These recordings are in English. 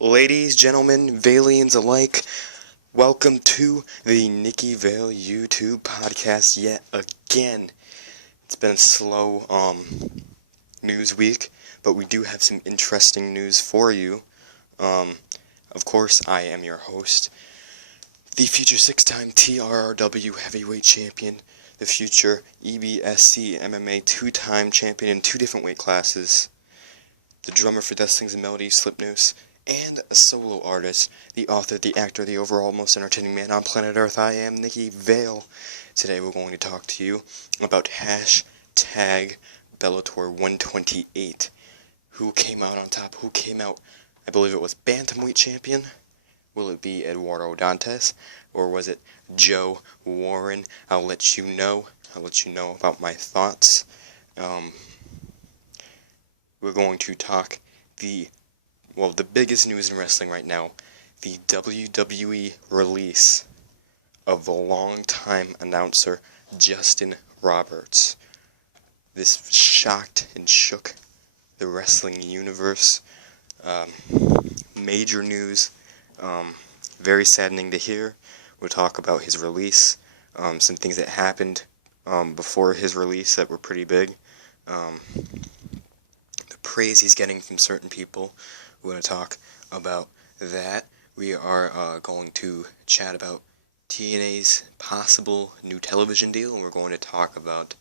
Ladies, gentlemen, Valians alike, welcome to the Nicky Vale YouTube podcast yet again. It's been a slow news week, but we do have some interesting news for you. Of course, I am your host, the future six-time TRRW heavyweight champion, the future EBSC MMA two-time champion in two different weight classes, the drummer for Death Sings and Melodies, Slipnoose, and a solo artist, the author, the actor, the overall most entertaining man on planet Earth. I am Nicky Vale. Today we're going to talk to you about hashtag Bellator 128. Who came out on top? Who came out, I believe it was Bantamweight champion? Will it be Eduardo Dantes? Or was it Joe Warren? I'll let you know. I'll let you know about my thoughts. We're going to talk the biggest news in wrestling right now, the WWE release of the longtime announcer Justin Roberts. This shocked and shook the wrestling universe. Major news, very saddening to hear. We'll talk about his release, some things that happened before his release that were pretty big. The praise he's getting from certain people. We're going to talk about that. We are going to chat about TNA's possible new television deal, and we're going to talk about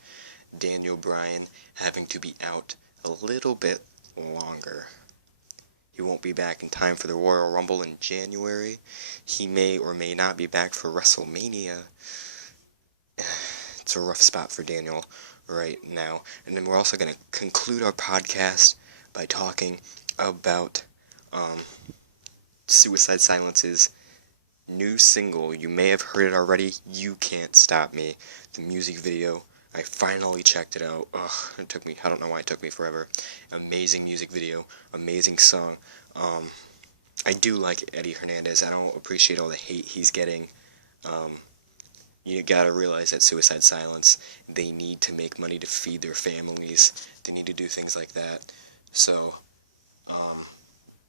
Daniel Bryan having to be out a little bit longer. He won't be back in time for the Royal Rumble in January. He may or may not be back for WrestleMania. It's a rough spot for Daniel right now. And then we're also going to conclude our podcast by talking about Suicide Silence's new single. You may have heard it already, You Can't Stop Me. The music video, I finally checked it out. It took me, I don't know why it took me forever. Amazing music video, amazing song. I do like Eddie Hernandez. I don't appreciate all the hate he's getting. You gotta realize that Suicide Silence, they need to make money to feed their families. They need to do things like that. So,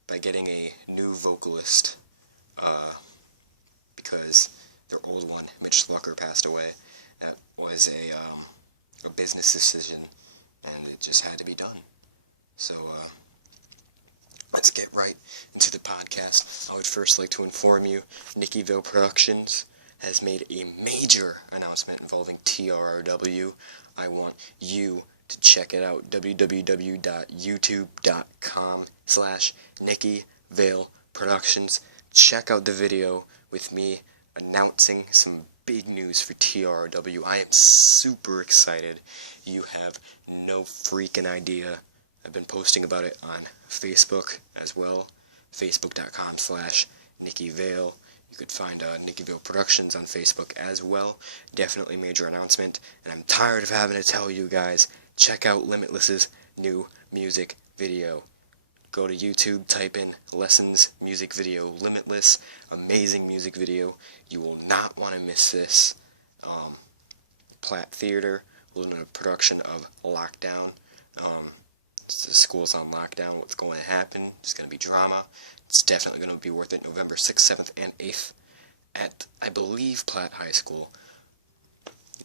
by getting a new vocalist, because their old one, Mitch Slucker, passed away, that was a business decision, and it just had to be done. So, let's get right into the podcast. I would first like to inform you, Nicky Vale Productions has made a major announcement involving TRRW. I want you to check it out, www.youtube.com/Nicky Vale Productions. Check out the video with me announcing some big news for TRW. I am super excited. You have no freaking idea. I've been posting about it on Facebook as well, facebook.com/Nicky Vale. You could find Nicky Vale Productions on Facebook as well. Definitely major announcement, and I'm tired of having to tell you guys, check out Limitless's new music video. Go to YouTube, type in Lessons music video Limitless. Amazing music video. You will not want to miss this. Platt Theater, a little production of Lockdown. The school's on lockdown. What's going to happen? It's going to be drama. It's definitely going to be worth it. November 6th, 7th, and 8th at, I believe, Platt High School.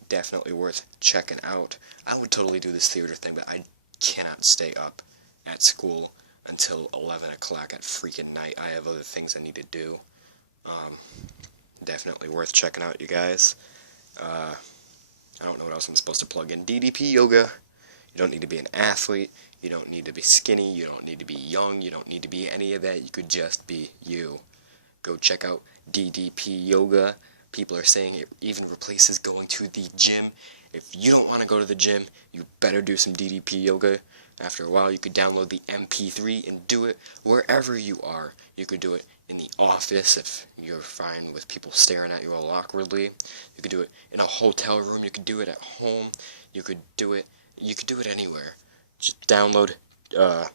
Definitely worth checking out. I would totally do this theater thing, but I cannot stay up at school until 11 o'clock at freaking night. I have other things I need to do. Definitely worth checking out, you guys. I don't know what else I'm supposed to plug in. DDP Yoga. You don't need to be an athlete. You don't need to be skinny. You don't need to be young. You don't need to be any of that. You could just be you. Go check out DDP Yoga. People are saying it even replaces going to the gym. If you don't want to go to the gym, you better do some DDP Yoga. After a while, you could download the MP3 and do it wherever you are. You could do it in the office if you're fine with people staring at you all awkwardly. You could do it in a hotel room. You could do it at home. You could do it anywhere. Just download,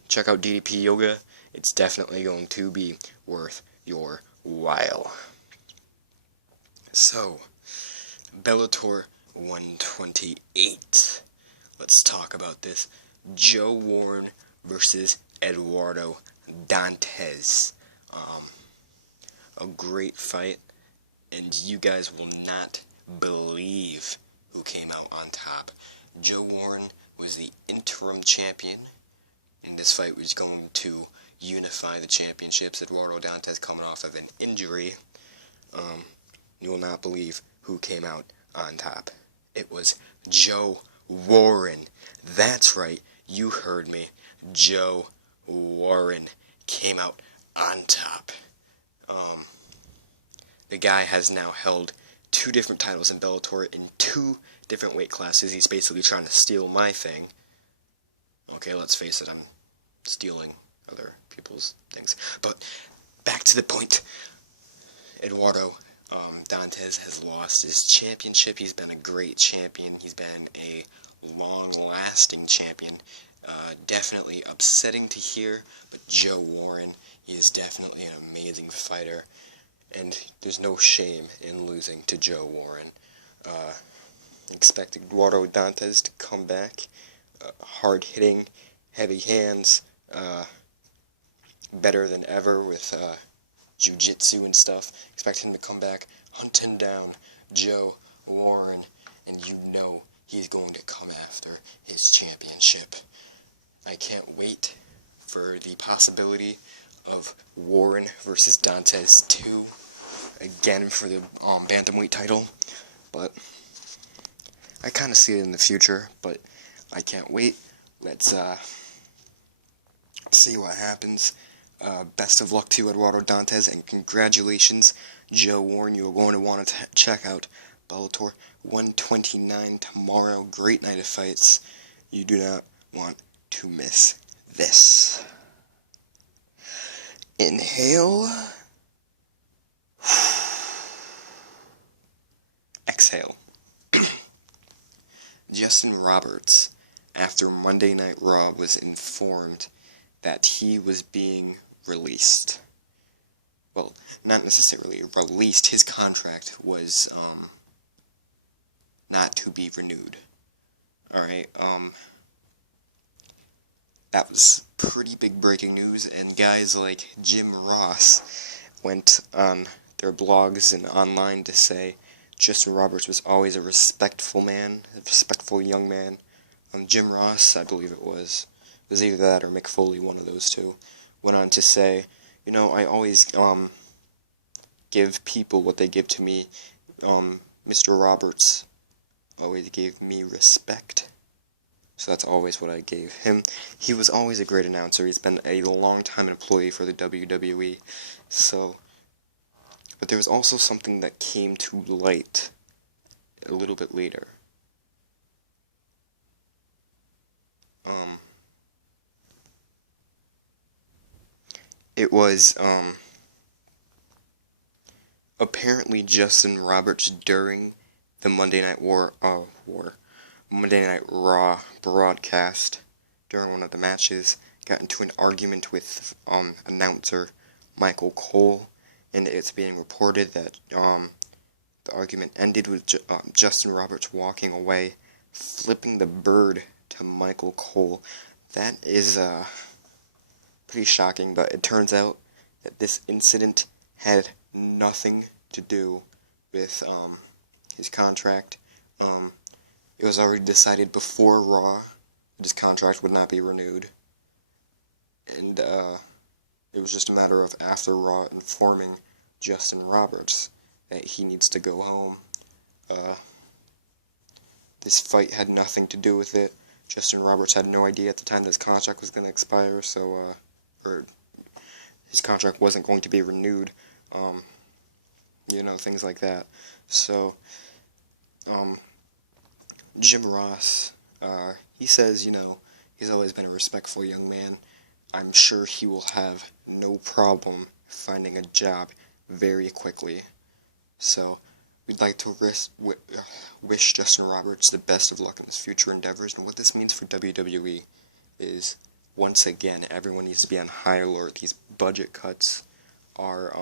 check out DDP Yoga. It's definitely going to be worth your while. So, Bellator 128. Let's talk about this. Joe Warren versus Eduardo Dantes. A great fight, and you guys will not believe who came out on top. Joe Warren was the interim champion, and this fight was going to unify the championships. Eduardo Dantes coming off of an injury. You will not believe who came out on top. It was Joe Warren. That's right, you heard me. Joe Warren came out on top. The guy has now held 2 different titles in Bellator in 2 different weight classes. He's basically trying to steal my thing. Okay, let's face it, I'm stealing other people's things. But back to the point. Eduardo Dantes has lost his championship. He's been a great champion. He's been a long-lasting champion. Definitely upsetting to hear, but Joe Warren, he is definitely an amazing fighter, and there's no shame in losing to Joe Warren. Expect Eduardo Dantes to come back, hard-hitting, heavy hands, better than ever with jiu-jitsu and stuff. Expect him to come back, hunting down Joe Warren, and you know he's going to come after his championship. I can't wait for the possibility of Warren versus Dantes 2 again for the bantamweight title, but I kind of see it in the future, but I can't wait. Let's see what happens. Best of luck to Eduardo Dantes, and congratulations, Joe Warren. You are going to want to check out Bellator 129 tomorrow. Great night of fights. You do not want to miss this. Inhale. Exhale. Justin Roberts, after Monday Night Raw, was informed that he was being released. Well, not necessarily released. His contract was not to be renewed. Alright, that was pretty big breaking news, and guys like Jim Ross went on their blogs and online to say Justin Roberts was always a respectful man, a respectful young man. Jim Ross, I believe it was either that or Mick Foley, one of those two, went on to say, you know, I always give people what they give to me. Mr. Roberts always gave me respect. So that's always what I gave him. He was always a great announcer. He's been a long-time employee for the WWE. So, but there was also something that came to light a little bit later. It was, apparently Justin Roberts, during the Monday Night Monday Night Raw broadcast, during one of the matches, got into an argument with announcer Michael Cole, and it's being reported that the argument ended with Justin Roberts walking away, flipping the bird to Michael Cole. That is pretty shocking, but it turns out that this incident had nothing to do with his contract. It was already decided before Raw that his contract would not be renewed, and it was just a matter of after Raw informing Justin Roberts that he needs to go home. This fight had nothing to do with it. Justin Roberts had no idea at the time that his contract was going to expire, so, or his contract wasn't going to be renewed, you know, things like that. So, Jim Ross, he says, you know, he's always been a respectful young man. I'm sure he will have no problem finding a job very quickly. So, we'd like to wish Justin Roberts the best of luck in his future endeavors. And what this means for WWE is, once again, everyone needs to be on high alert. These budget cuts are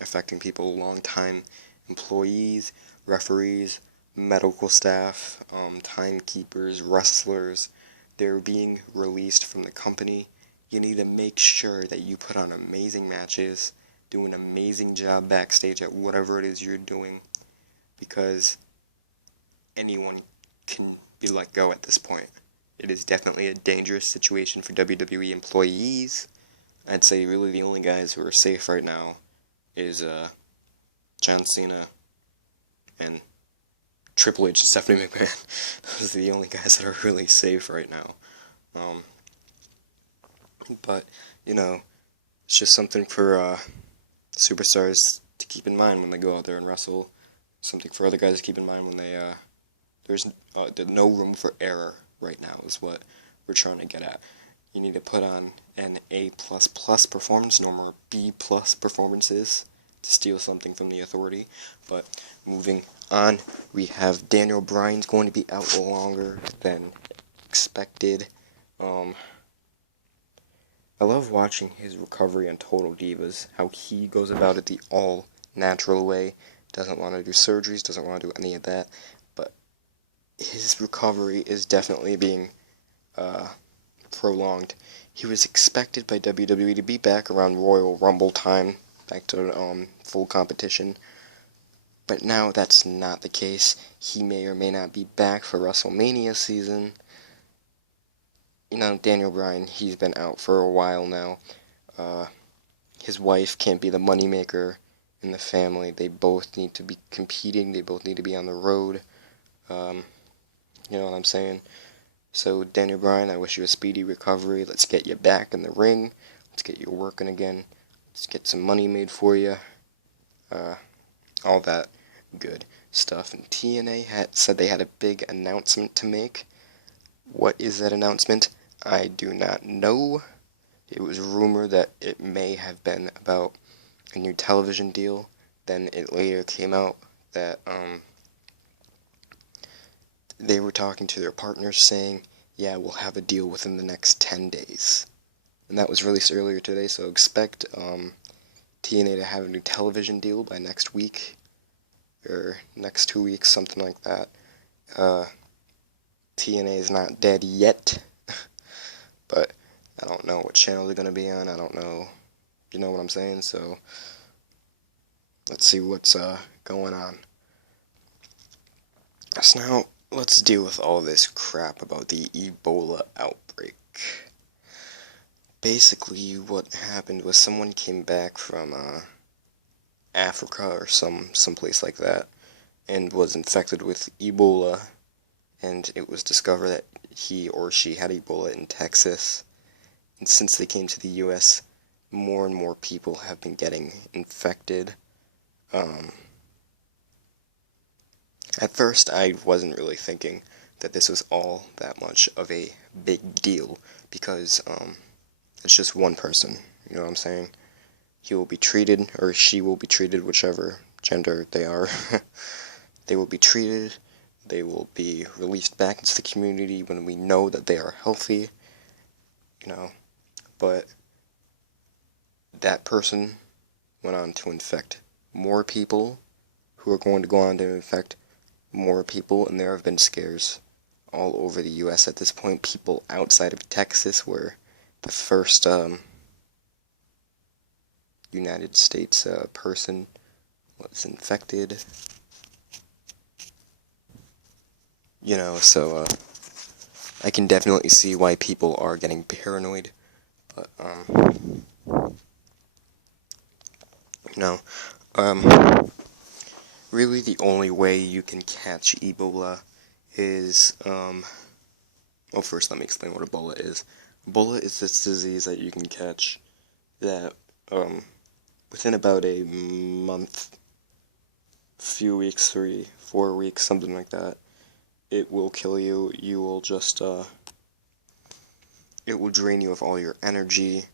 affecting people, long-time employees, referees, medical staff, timekeepers, wrestlers. They're being released from the company. You need to make sure that you put on amazing matches, do an amazing job backstage at whatever it is you're doing, because anyone can be let go at this point. It is definitely a dangerous situation for WWE employees. I'd say really the only guys who are safe right now is John Cena and Triple H and Stephanie McMahon. Those are the only guys that are really safe right now. But, you know, it's just something for superstars to keep in mind when they go out there and wrestle. Something for other guys to keep in mind when they, there's no room for error right now is what we're trying to get at. You need to put on an A++ performance, no more B+ performances to steal something from the Authority. But moving on, we have Daniel Bryan's going to be out longer than expected. I love watching his recovery on Total Divas, how he goes about it the all-natural way, doesn't want to do surgeries, doesn't want to do any of that, but his recovery is definitely being prolonged. He was expected by WWE to be back around Royal Rumble time, back to full competition, but now that's not the case. He may or may not be back for WrestleMania season. You know, Daniel Bryan, he's been out for a while now. His wife can't be the moneymaker in the family. They both need to be competing. They both need to be on the road. You know what I'm saying? So, Daniel Bryan, I wish you a speedy recovery. Let's get you back in the ring. Let's get you working again. Let's get some money made for you. All that good stuff. And TNA said they had a big announcement to make. What is that announcement? I do not know. It was rumored that it may have been about a new television deal. Then it later came out that they were talking to their partners saying, yeah, we'll have a deal within the next 10 days. And that was released earlier today, so expect TNA to have a new television deal by next week, or next 2 weeks, something like that. TNA is not dead yet, but I don't know what channel they're going to be on. I don't know, you know what I'm saying? So let's see what's going on. So now let's deal with all this crap about the Ebola outbreak. Basically, what happened was someone came back from Africa or someplace like that and was infected with Ebola, and it was discovered that he or she had Ebola in Texas. And since they came to the U.S., more and more people have been getting infected. At first, I wasn't really thinking that this was all that much of a big deal, because it's just one person, you know what I'm saying? He will be treated, or she will be treated, whichever gender they are. They will be treated, they will be released back into the community when we know that they are healthy, you know, but that person went on to infect more people, who are going to go on to infect more people, and there have been scares all over the U.S. at this point. People outside of Texas were the first United States person was infected. You know, so I can definitely see why people are getting paranoid, but you know, really the only way you can catch Ebola is well, first let me explain what Ebola is. Ebola is this disease that you can catch that within about a month, few weeks, 3-4 weeks, something like that, it will kill you. You will just it will drain you of all your energy.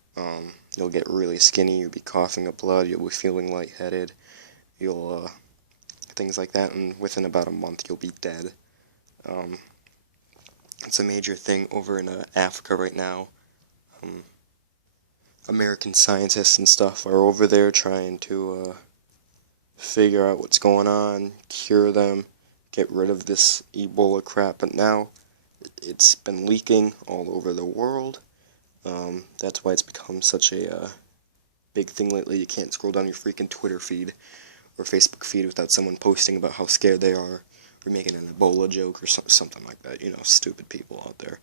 You'll get really skinny, you'll be coughing up blood, you'll be feeling lightheaded, you'll things like that, and within about a month you'll be dead. It's a major thing over in Africa right now. American scientists and stuff are over there trying to figure out what's going on, cure them, get rid of this Ebola crap, but now it's been leaking all over the world. That's why it's become such a big thing lately. You can't scroll down your freaking Twitter feed or Facebook feed without someone posting about how scared they are, or making an Ebola joke or something like that. You know, stupid people out there.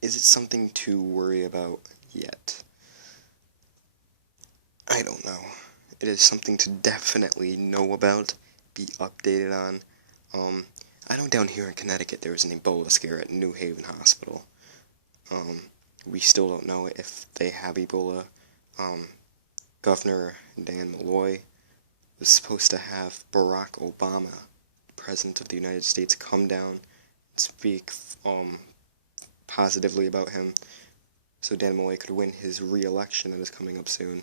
Is it something to worry about yet? I don't know. It is something to definitely know about, be updated on. I know down here in Connecticut there was an Ebola scare at New Haven Hospital. We still don't know if they have Ebola. Governor Dan Malloy was supposed to have Barack Obama, President of the United States, come down and speak positively about him, so Dan Malloy could win his re-election that is coming up soon.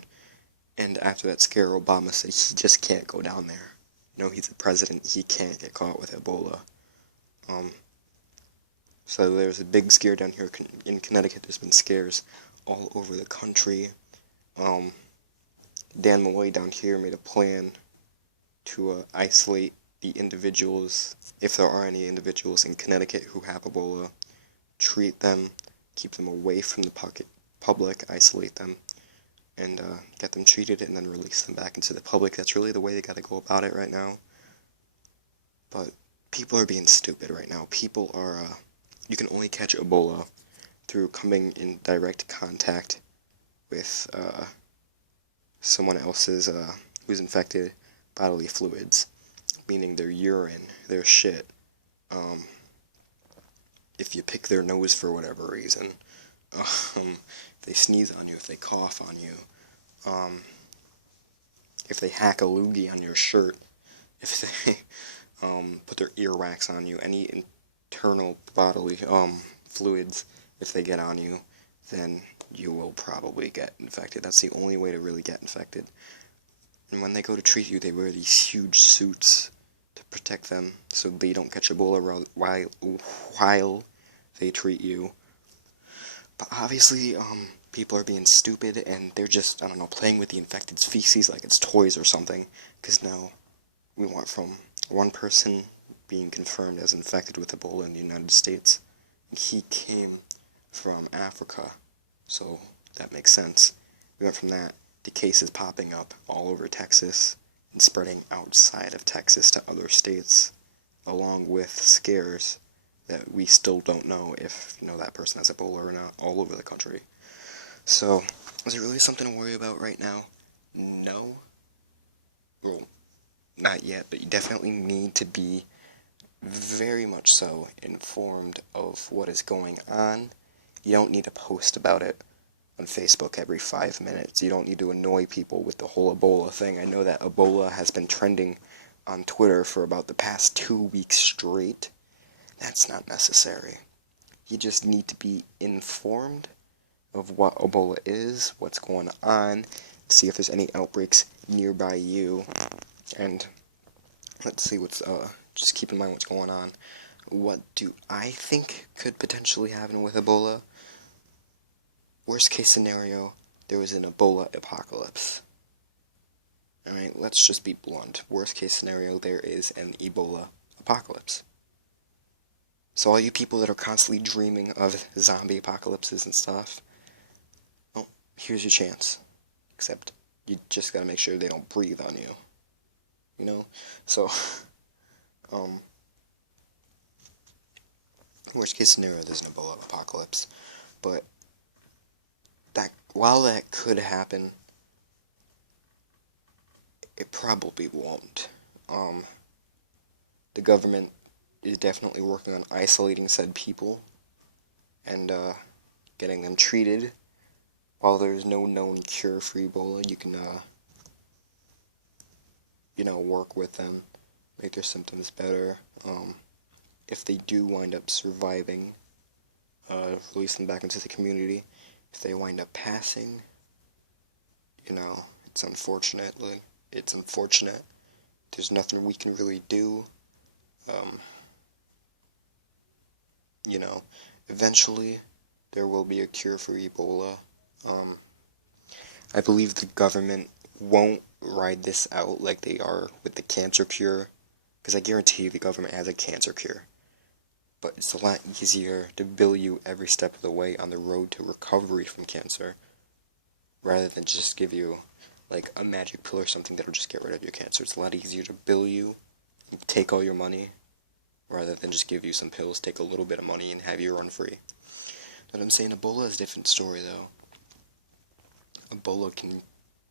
And after that scare, Obama said he just can't go down there. You know, he's the president, he can't get caught with Ebola. So there's a big scare down here in Connecticut. There's been scares all over the country. Dan Malloy down here made a plan to isolate the individuals, if there are any individuals in Connecticut who have Ebola, treat them, keep them away from the public, isolate them, and get them treated and then release them back into the public. That's really the way they gotta go about it right now. But people are being stupid right now. People are, you can only catch Ebola through coming in direct contact with someone else's, who's infected, bodily fluids, meaning their urine, their shit. If you pick their nose for whatever reason, if they sneeze on you, if they cough on you, if they hack a loogie on your shirt, if they put their earwax on you, any internal bodily fluids, if they get on you, then you will probably get infected. That's the only way to really get infected. And when they go to treat you, they wear these huge suits to protect them so they don't catch Ebola while they treat you. But obviously, people are being stupid, and they're just, I don't know, playing with the infected's feces like it's toys or something, because now we went from one person being confirmed as infected with Ebola in the United States. He came from Africa, so that makes sense. We went from that to cases popping up all over Texas and spreading outside of Texas to other states, along with scares that we still don't know if, you know, that person has Ebola or not, all over the country. So, is it really something to worry about right now? No. Well, not yet, but you definitely need to be very much so informed of what is going on. You don't need to post about it on Facebook every 5 minutes. You don't need to annoy people with the whole Ebola thing. I know that Ebola has been trending on Twitter for about the past 2 weeks straight. That's not necessary. You just need to be informed of what Ebola is, what's going on, see if there's any outbreaks nearby you, and let's see what's, just keep in mind what's going on. What do I think could potentially happen with Ebola? Worst case scenario, there was an Ebola apocalypse. Alright, let's just be blunt. Worst case scenario, there is an Ebola apocalypse. So all you people that are constantly dreaming of zombie apocalypses and stuff, well, here's your chance. Except, you just gotta make sure they don't breathe on you. You know? So, worst case scenario, there's an Ebola apocalypse. But, while that could happen, it probably won't. The government is definitely working on isolating said people and getting them treated. While there's no known cure for Ebola, you can work with them, make their symptoms better. If they do wind up surviving, release them back into the community. If they wind up passing, it's unfortunate. It's unfortunate. There's nothing we can really do. Eventually there will be a cure for Ebola. I believe the government won't ride this out like they are with the cancer cure, because I guarantee the government has a cancer cure. but it's a lot easier to bill you every step of the way on the road to recovery from cancer, rather than just give you like a magic pill or something that'll just get rid of your cancer. It's a lot easier to bill you, take all your money, rather than just give you some pills, take a little bit of money, and have you run free. But I'm saying Ebola is a different story, though. Ebola can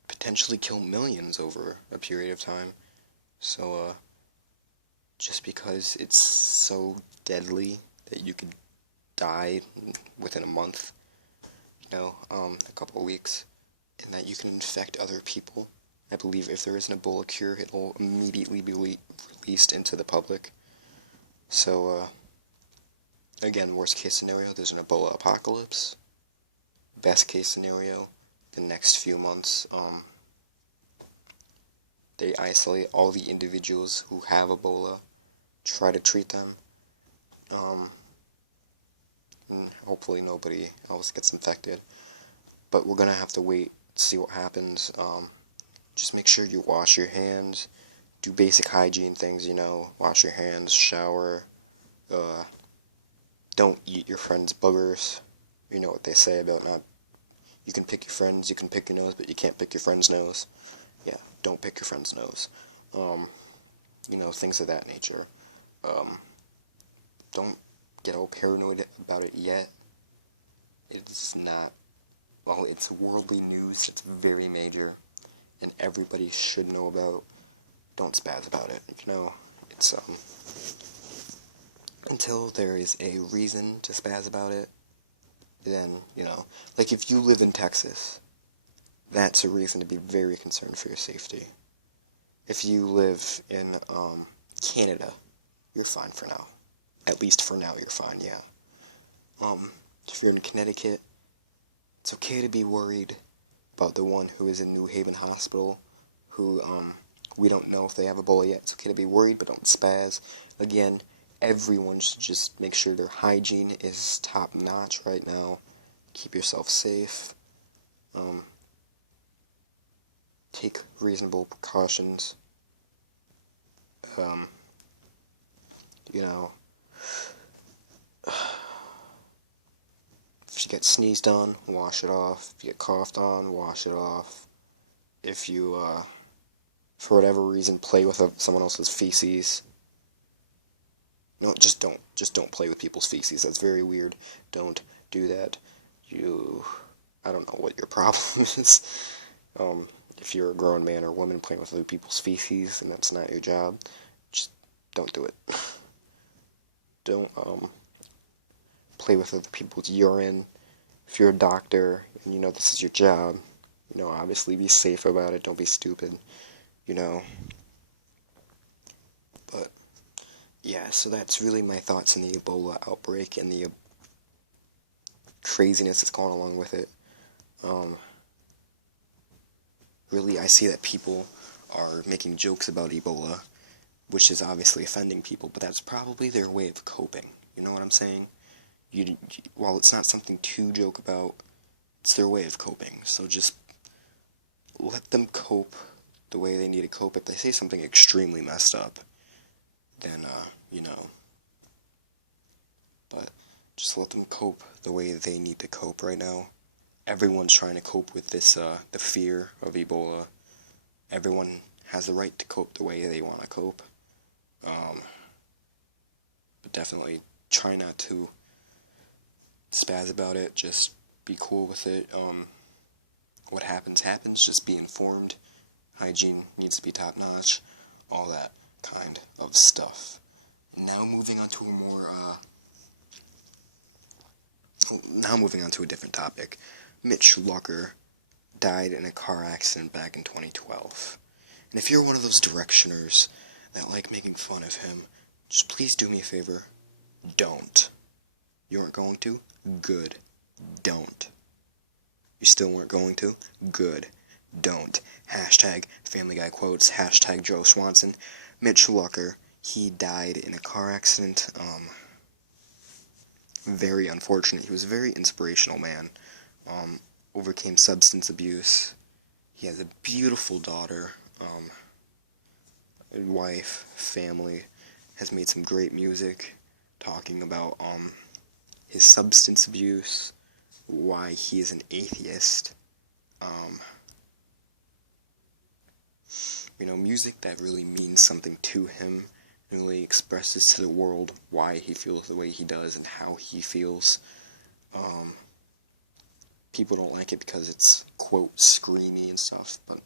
potentially kill millions over a period of time. So, just because it's so deadly that you could die within a month, a couple of weeks, and that you can infect other people. I believe if there is an Ebola cure, it will immediately be released into the public. So, again, worst case scenario, there's an Ebola apocalypse. Best case scenario, the next few months, they isolate all the individuals who have Ebola, try to treat them, and hopefully nobody else gets infected. But we're gonna have to wait to see what happens. Just make sure you wash your hands, do basic hygiene things, wash your hands, shower, don't eat your friends' boogers. You know what they say about not, you can pick your friends, you can pick your nose, but you can't pick your friend's nose. Yeah, don't pick your friend's nose. Things of that nature. Don't get all paranoid about it yet. It's not, well, it's worldly news, it's very major, and everybody should know about. Don't spaz about it, it's, until there is a reason to spaz about it, then, like if you live in Texas, that's a reason to be very concerned for your safety. If you live in, Canada, you're fine for now. At least for now, you're fine, yeah. If you're in Connecticut, it's okay to be worried about the one who is in New Haven Hospital, who, we don't know if they have Ebola yet. It's okay to be worried, but don't spaz. Again, everyone should just make sure their hygiene is top-notch right now. Keep yourself safe. Take reasonable precautions. If you get sneezed on, wash it off. If you get coughed on, wash it off. If you, for whatever reason, play with someone else's feces, no, just don't play with people's feces. That's very weird. Don't do that. I don't know what your problem is. If you're a grown man or woman playing with other people's feces and that's not your job, just don't do it. Don't, play with other people's urine. If you're a doctor and this is your job, obviously be safe about it. Don't be stupid, But, yeah, so that's really my thoughts on the Ebola outbreak and the craziness that's going along with it. Really, I see that people are making jokes about Ebola, which is obviously offending people, but that's probably their way of coping. You know what I'm saying? While it's not something to joke about, it's their way of coping. So just let them cope the way they need to cope. If they say something extremely messed up, then, but just let them cope the way they need to cope right now. Everyone's trying to cope with this, the fear of Ebola. Everyone has the right to cope the way they want to cope. But definitely try not to spaz about it. Just be cool with it. What happens, just be informed. Hygiene needs to be top-notch. All that kind of stuff. Now moving on to a different topic. Mitch Lucker died in a car accident back in 2012. And if you're one of those directioners that like making fun of him, just please do me a favor. Don't. You aren't going to? Good. Don't. You still weren't going to? Good. Don't. Hashtag Family Guy quotes. Hashtag Joe Swanson. Mitch Lucker, he died in a car accident. Very unfortunate. He was a very inspirational man. Overcame substance abuse. He has a beautiful daughter, wife, family, has made some great music. talking about his substance abuse, why he is an atheist. Music that really means something to him and really expresses to the world why he feels the way he does and how he feels. People don't like it because it's, quote, screamy and stuff, but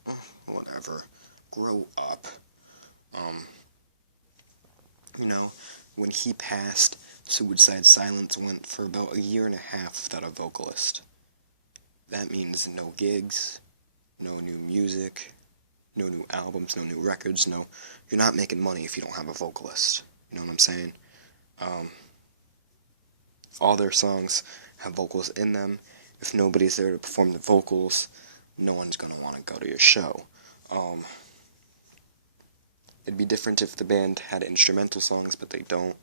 whatever. Grow up. When he passed, Suicide Silence went for about 1.5 years without a vocalist. That means no gigs, no new music, no new albums, no new records, you're not making money if you don't have a vocalist. You know what I'm saying? All their songs have vocals in them. If nobody's there to perform the vocals, no one's gonna want to go to your show. It'd be different if the band had instrumental songs, but they don't.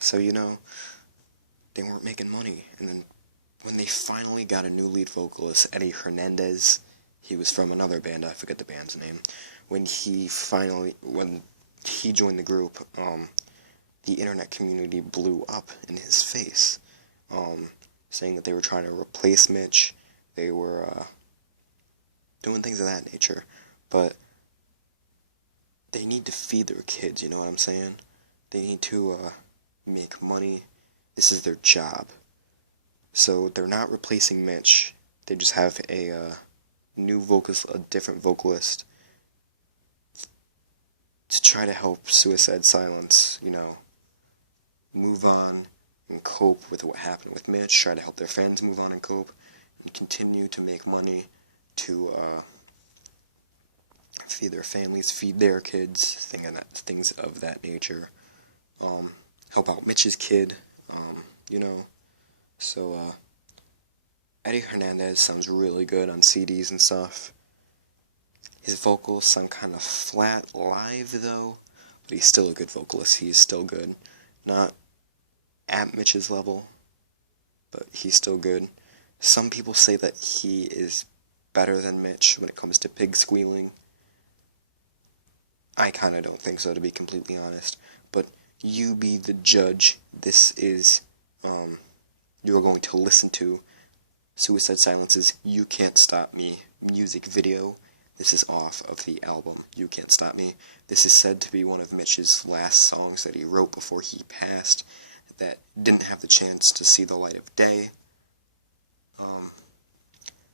So, they weren't making money. And then when they finally got a new lead vocalist, Eddie Hernandez, he was from another band, I forget the band's name. When he joined the group, the internet community blew up in his face, saying that they were trying to replace Mitch. They were doing things of that nature. But they need to feed their kids, you know what I'm saying? They need to make money. This is their job. So they're not replacing Mitch. They just have a new vocalist, a different vocalist, to try to help Suicide Silence, move on and cope with what happened with Mitch, try to help their fans move on and cope, and continue to make money to feed their families, feed their kids, things of that nature. Help out Mitch's kid, So, Eddie Hernandez sounds really good on CDs and stuff. His vocals sound kind of flat live, though, but he's still a good vocalist. He's still good. Not at Mitch's level, but he's still good. Some people say that he is better than Mitch when it comes to pig squealing. I kind of don't think so, to be completely honest. But you be the judge. This is, you are going to listen to Suicide Silence's You Can't Stop Me music video. This is off of the album You Can't Stop Me. This is said to be one of Mitch's last songs that he wrote before he passed, that didn't have the chance to see the light of day.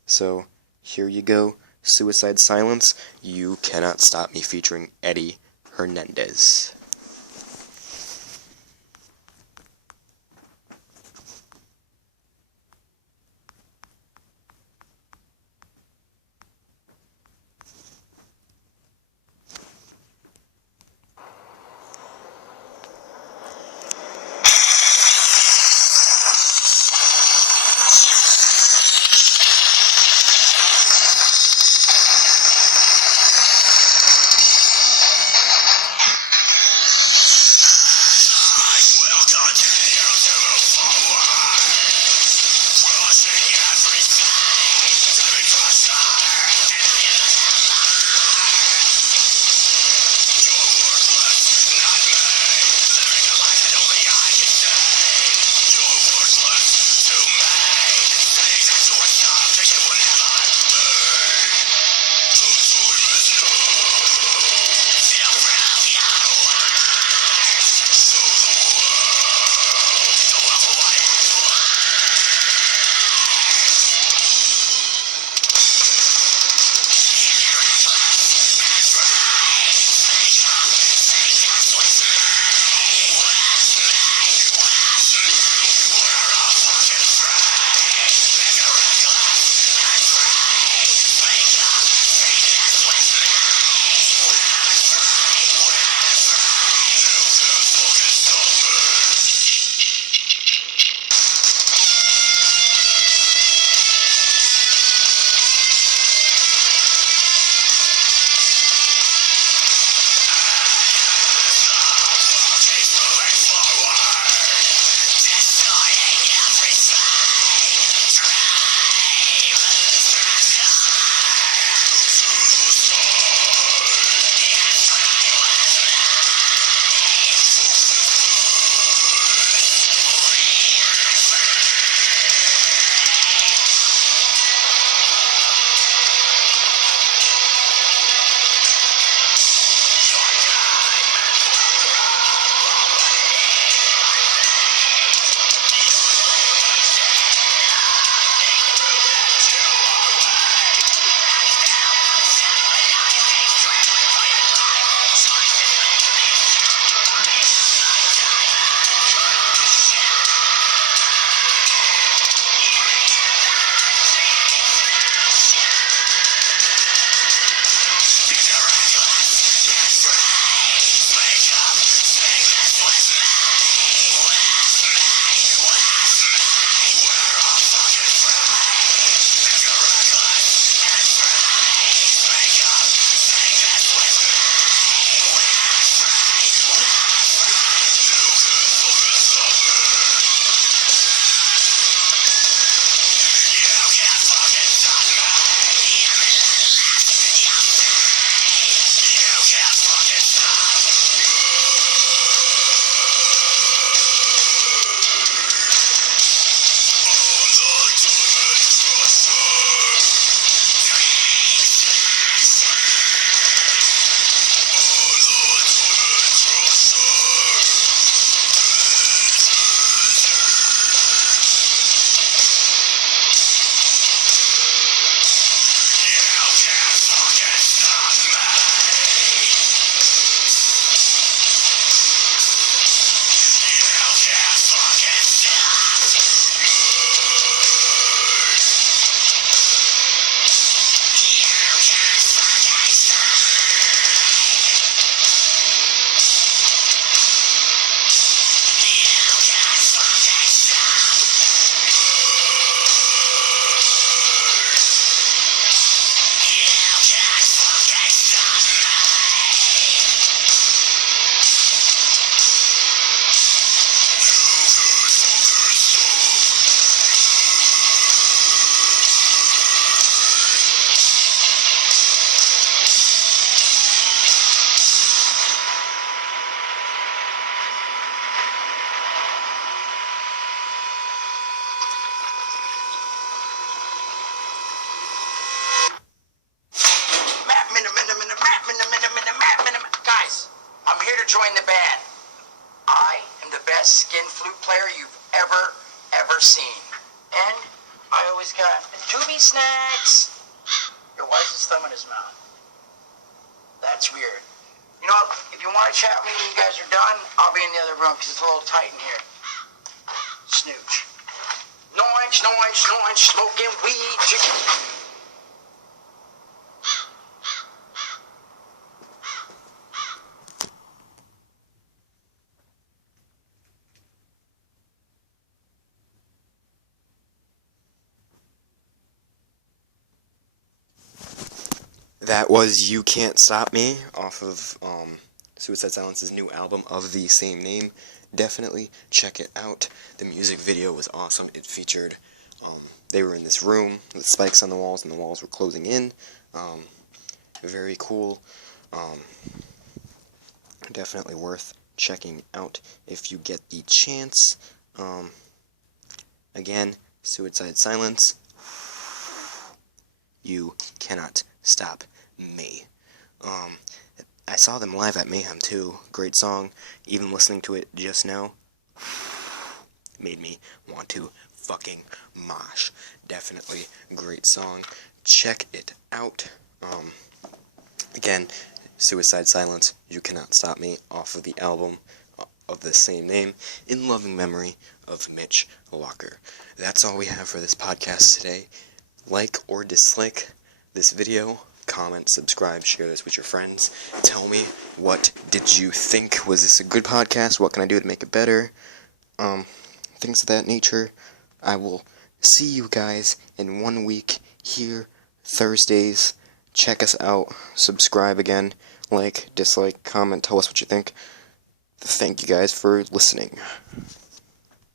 So, here you go. Suicide Silence, You Cannot Stop Me, featuring Eddie Hernandez. join the band. I am the best skin flute player you've ever seen. And I always got Tubi snacks. Yo, why is his thumb in his mouth? That's weird. You know, if you want to chat with me when you guys are done, I'll be in the other room because it's a little tight in here. Snooch. Noinch, smoking weed. That was You Can't Stop Me off of Suicide Silence's new album of the same name. Definitely check it out. The music video was awesome. It featured, they were in this room with spikes on the walls, and the walls were closing in. Very cool. Definitely worth checking out if you get the chance. Again, Suicide Silence. You cannot stop me. I saw them live at Mayhem too. Great song. Even listening to it just now made me want to fucking mosh. Definitely great song. Check it out. Again, Suicide Silence, You Cannot Stop Me, off of the album of the same name, in loving memory of Mitch Walker. That's all we have for this podcast today. Like or dislike this video, comment, subscribe, share this with your friends. Tell me, what did you think? Was this a good podcast? What can I do to make it better? Things of that nature. I will see you guys in 1 week here, Thursdays. Check us out. Subscribe again. Like, dislike, comment, tell us what you think. Thank you guys for listening.